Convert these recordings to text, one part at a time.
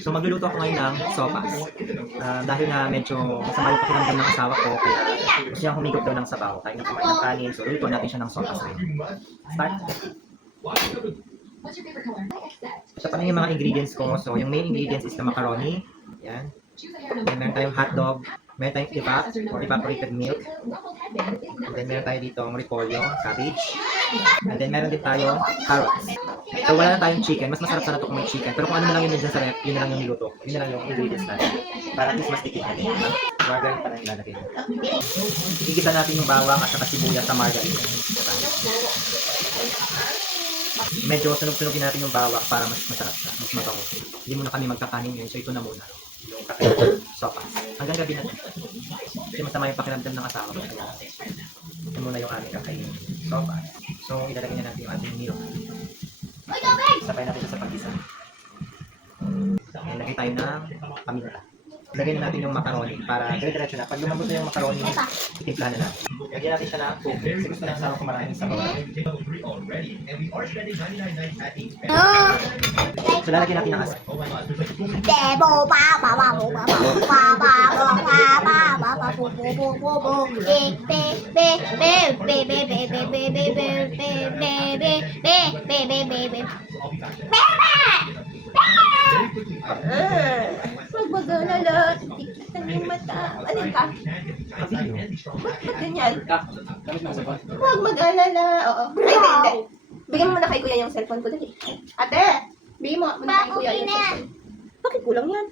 So magluluto ako ngayon ng sopas. Dahil nga medyo masama yung pakiramdam ng asawa ko, kaya gusto niya humigop daw ng sabaw. Kaya nga kumain ng kanin, so luluto natin siya ng sopas ngayon. Start! Ito pa na yung mga ingredients ko. So yung main ingredients is the macaroni. Yan. Then meron tayong hotdog. Meron tayong evap or evaporated milk. And then meron tayo dito ang repolyo, cabbage. And then meron din tayo carrots. So wala na tayong chicken. Mas masarap sana ito kung may chicken. Pero kung ano na lang yun dyan sa rep, yun na lang yung niluto. Yun na lang yung ingredients natin. Para at least mas tikit natin. Margarine pa lang ilalagay. Igigisa natin yung bawang at saka sibuyas sa margarine. Medyo sunog-sunogin natin yung bawang para mas masarap siya. Mas mabango. Hindi muna kami magkakanin yun. So ito na muna. Yung kakainin sopas. Hanggang gabi na. Kasi masama yung pakiramdam ng asawa ko. Kaya ito muna yung aming kakainin sopas. So ilalagay na natin yung ating milk. Sabay natin sa pag-isa. Lagay tayo ng paminta. Lagay na natin yung macaroni para dire-diretso na. Pag lumabot na yung macaroni, itimplahan na natin. Lagyan natin siya na cook. Kasi gusto na asawa ko maraming sabaw. So lalagyan natin ng asin. Huwag mag-alala, tikitan yung mata. Ano ka? Ba't ganyan? Huwag mag-alala. Oo. Ay, hindi. Bigyan mo muna kay kuya yung cellphone ko. Dali. Ate, bigyan mo muna kay kuya yung cellphone. Bakit kulang yan?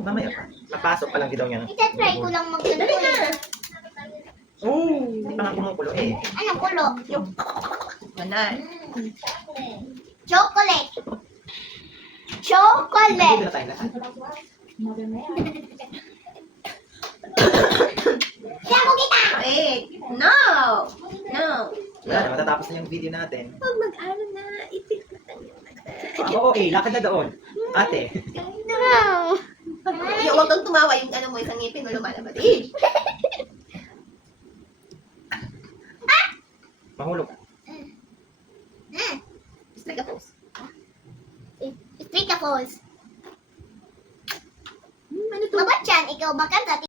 Mamaya pa. Napasok pa lang daw yan. Itatry ko lang Dali na. mag-tuloy. Hindi pa nga kumukulo eh. Anong kulo? Yung... Ganan. Chocolate. Hindi Chocolate. na tayo lahat. Siyamo kita! Wait. No. No. Wala na, matatapos na yung video natin. Huwag mag-alala na. Itikatan yung mata. Oo, okay. Lakad na doon. Ate. No. Yung huwag kang tumawa yung ano mo, isang ngipin mo lumalabas. Eh. Mahulog ka. Strike a pose. Straight ka, Falls. Ano to? Mabat yan, ikaw bakanta.